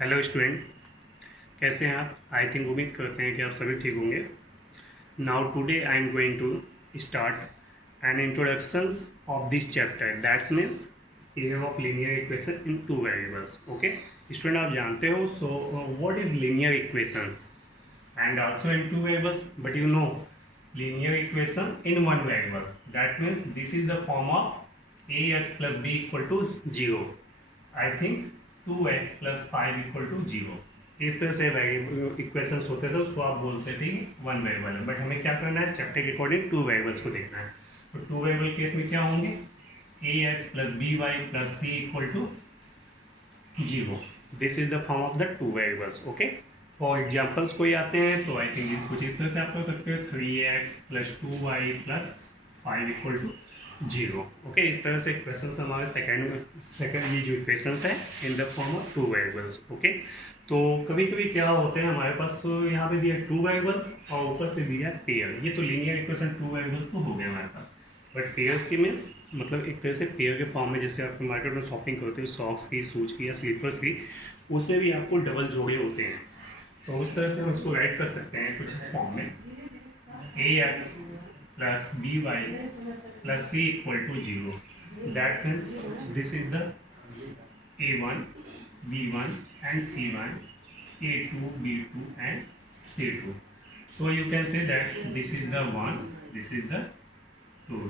Hello student, कैसे हैं आप? आई थिंक उम्मीद करते हैं कि आप सभी ठीक होंगे। Now today I am going to start an introduction of this chapter, that's means behave of linear equation in two variables. Okay student, आप जानते हो so what is linear equations and also in two variables, but you know linear equation in one variable, that means this is the form of ax plus b equal to 0. I think 2x plus 5 equal to 0. इस तरह से variable equations होते थे, उसको आप बोलते थे one variable है। बट हमें क्या करना है, चैप्टर के अकॉर्डिंग टू वेरिएबल्स को देखना है। तो टू वेरिएबल केस में क्या होंगे, ax plus by plus c equal to 0. This is the form of the two variables. Okay, for examples कोई आते हैं तो आई थिंक कुछ इस तरह से आप कर सकते हो, 3x plus 2y plus 5 equal to 0। Okay, इस तरह से इक्वेशंस हमारे सेकंड ये जो इक्वेशंस है in the form of to variables. Okay, तो कभी कभी क्या होते हैं हमारे पास, तो यहाँ पे दिया टू वेरिएबल्स और ऊपर से दिया पेयर। ये तो लीनियर इक्वेशन टू वेरिएबल्स तो हो गया हमारे पास, बट पेयर्स की मीन्स मतलब एक तरह से पेयर के फॉर्म में, जैसे आप मार्केट में शॉपिंग करते हो सॉक्स की, शूज की या स्लीपर्स की, उसमें भी आपको डबल जोड़े होते हैं। तो उस तरह से हम इसको राइट कर सकते हैं कुछ इस फॉर्म में, ax plus by plus c equal to 0. That means this is the a1 b1 and c1, a2 b2 and c2. So you can say that this is the 1, this is the 2.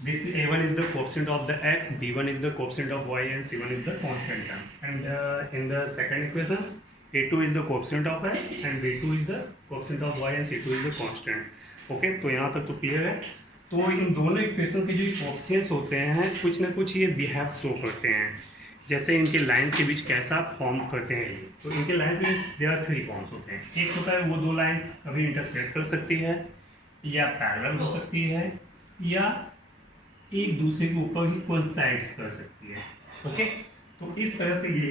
This a1 is the coefficient of the x, b1 is the coefficient of y, and c1 is the constant term. And in the second equations, a2 is the coefficient of x and b2 is the coefficient of y and c2 is the constant. Okay, तो यहाँ तक तो clear है। तो इन दोनों equation के जो coefficients होते हैं कुछ ना कुछ ये बिहेव शो करते हैं, जैसे इनके लाइंस के बीच कैसा फॉर्म करते हैं ये। तो इनके लाइंस के बीच देयर आर थ्री फॉर्म्स होते हैं। एक होता है वो दो लाइंस कभी इंटरसेक्ट कर सकती है या पैरेलल हो सकती है या एक दूसरे के ऊपर ही कोइंसाइड कर सकती है। ओके, तो इस तरह से ये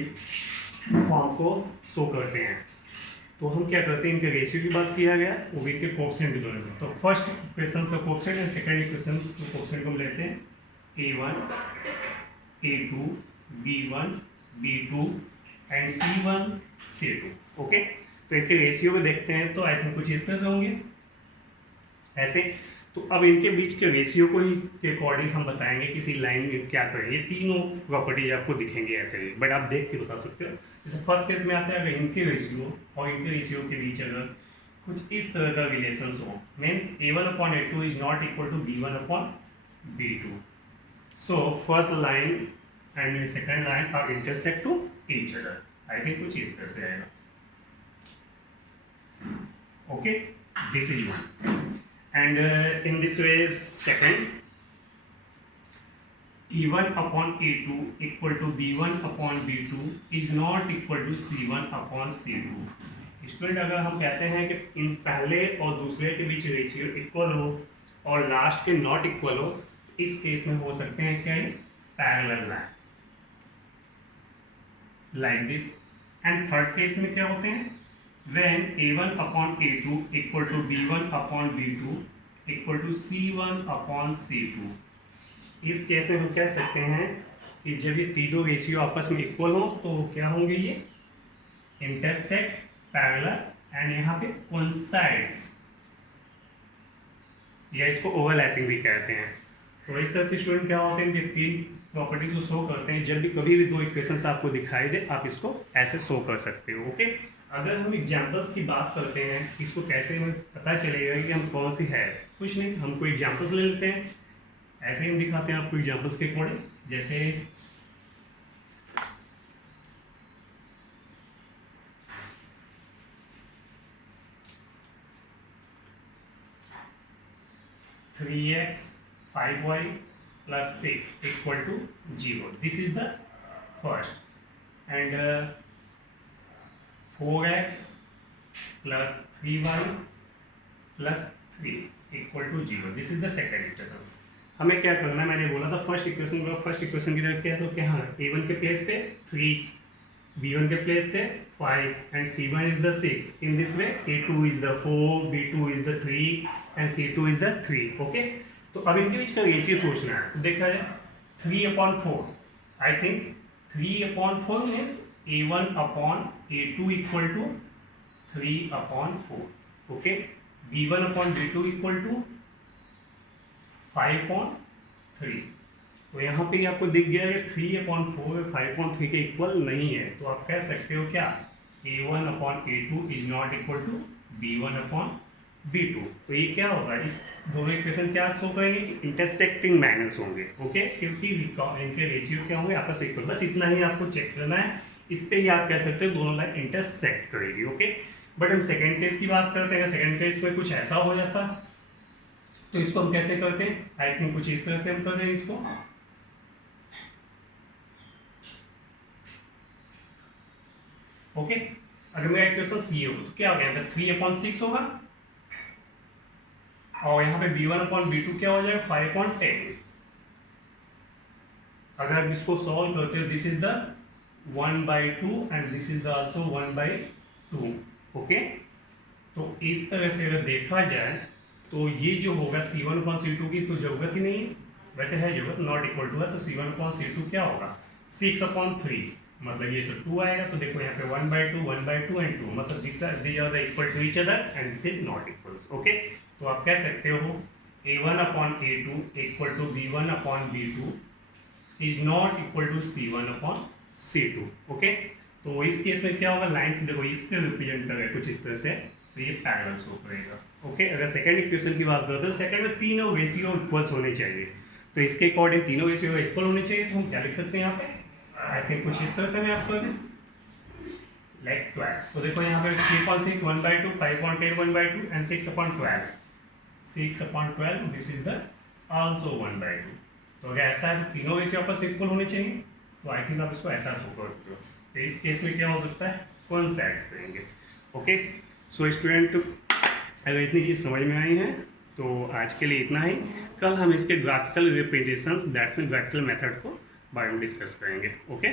फॉर्म को शो करते हैं। तो हम क्या करते हैं, इनके रेशियो की बात किया गया, वो भी इनके कोएफिशिएंट के द्वारा। तो फर्स्ट इक्वेशन का कोएफिशिएंट एंड सेकंड इक्वेशन के कोएफिशिएंट को हम लेते हैं a1 a2 b1 b2 and c1 c2। Okay, तो इनके रेशियो को देखते हैं तो आई थिंक कुछ इस तरह से होंगे ऐसे। तो अब इनके बीच के रेशियो को ही के अकॉर्डिंग हम बताएंगे किसी लाइन में क्या करें। ये तीनों प्रॉपर्टीज आपको दिखेंगे ऐसे ही, बट आप देख के बता सकते हो। जैसे फर्स्ट केस में आता है, अगर इनके रेशियो और इनके रेशियो के बीच अगर कुछ इस तरह का रिलेशन हो, means a1/a2 is not equal to b1/b2। So first line and second line are intersect to each other. I think कुछ इस तरह से आएगा। Okay, this is one. And in this way is second, e1/e2 equal to b1/b2 is not equal to c1/c2। Student, अगर हम कहते हैं कि इन पहले और दूसरे के बीच रेशियो इक्वल हो और लास्ट के नॉट इक्वल हो, इस केस में हो सकते हैं क्या, parallel line like this. And third case में क्या होते हैं, when a1/a2 equal to b1/b2 equal to c1/c2। इस केस में हम कह सकते हैं कि जब ये तीनों रेशियो आपस में इक्वल हो तो क्या होंगे, ये इंटरसेक्ट, पैरेलल एंड यहाँ पे कोइंसाइड्स, या इसको ओवरलैपिंग भी कहते हैं। तो इस तरह से स्टूडेंट क्या होते हैं, ये तीन प्रॉपर्टीज को शो करते हैं। जब भी कभी भी दो इक्वेशंस आपको दिखाई दे, आप इसको ऐसे शो कर सकते हो। ओके, अगर हम एग्जाम्पल्स की बात करते हैं, इसको कैसे हमें पता चलेगा कि हम कौन सी है, कुछ नहीं, हम कोई एग्जाम्पल्स ले लेते हैं, ऐसे ही हम दिखाते हैं आपको एग्जाम्पल्स के अकॉर्डिंग। जैसे three x 5y plus 6 equal to 0। This is the first. And 4x plus 3y plus 3 equal to 0। This is the second equation. हमें क्या करना है, मैंने बोला था फर्स्ट इक्वेशन की तरह क्या, तो क्या है, a1 के प्लेस पे 3, b1 के प्लेस पे 5 and c1 is the 6। In this way a2 is the 4, b2 is the 3 and c2 is the 3। Okay, तो अब इनके बीच का रेशियो सोचना है। तो देखा जाए 3/4, I think 3/4 means A1 upon A2 equal to 3/4, okay. B1 upon B2 equal to 5/3। तो यहाँ पे आपको दिख गया है 3/4 5/3 के इक्वल नहीं है, तो आप कह सकते हो क्या, A1 upon A2 is not equal to B1 upon B2। तो ये क्या होगा, इस दोनों इक्वेशन क्या शो करेंगे, इंटरसेक्टिंग मैग्नेट्स होंगे, ओके, क्योंकि इनके रेशियो क्या होंगे, आपस में इक्वल। बस इतना ही आपको चेक करना है, इस पे ही आप कह सकते हो दोनों लाइन इंटरसेक्ट करेगी, ओके। बट हम सेकेंड केस की बात करते हैं, सेकेंड केस में कुछ ऐसा हो जाता तो इसको हम कैसे करते हैं, आई थिंक कुछ इस तरह से हम करते हैं इसको, ओके। अगर मेरा इक्वेशन सी हो तो क्या हो गया, 3/6 होगा, और यहाँ पे B1/B2 क्या हो जाएगा, 5/10। अगर आप इसको सॉल्व करते हो, this is the 1/2 and this is the also 1/2, okay. तो इस तरह से अगर देखा जाए तो ये जो होगा C1/C2 की तो जरूरत ही नहीं है, वैसे है जरूरत, नॉट इक्वल टू है, तो C1/C2 क्या होगा 6/3, मतलब ये तो 2 आएगा। तो देखो यहाँ पे 1/2 1/2 एंड 2, मतलब this are equal to each other and this is not equal, okay. तो आप कह सकते हो A1/A2 equal to B1/B2 is not equal to C1/C2, okay. तो इस केस में क्या होगा, लाइन्स देखो इसके रिप्रेजेंट कर रहे हैं कुछ इस तरह से, तो ये पैरेलल शो करेगा, ओके। अगर सेकंड इक्वेशन की बात करते हो, सेकंड में तीनों रेशियो इक्वल्स होने चाहिए, तो इसके अकॉर्डिंग तीनों रेशियो इक्वल होने चाहिए। तो हम क्या लिख सकते हैं यहाँ पे, आई थिंक कुछ इस तरह से मैं आपको लाइक 12। तो देखो यहाँ पे 3/6 1/2 5/10 1/2 and 6/12 6/12, this is the also 1/2। तो अगर ऐसा है तो तीनों रेशियो आपस इक्वल होने चाहिए, तो आई थिंक आप इसको ऐसा शो कर सकते हो। तो इस केस में क्या हो सकता है, कोइंसाइड करेंगे, ओके। सो स्टूडेंट, अगर इतनी चीज़ समझ में आई है तो आज के लिए इतना ही। कल हम इसके graphical representations, that's mean graphical method को बारे में डिस्कस करेंगे, ओके।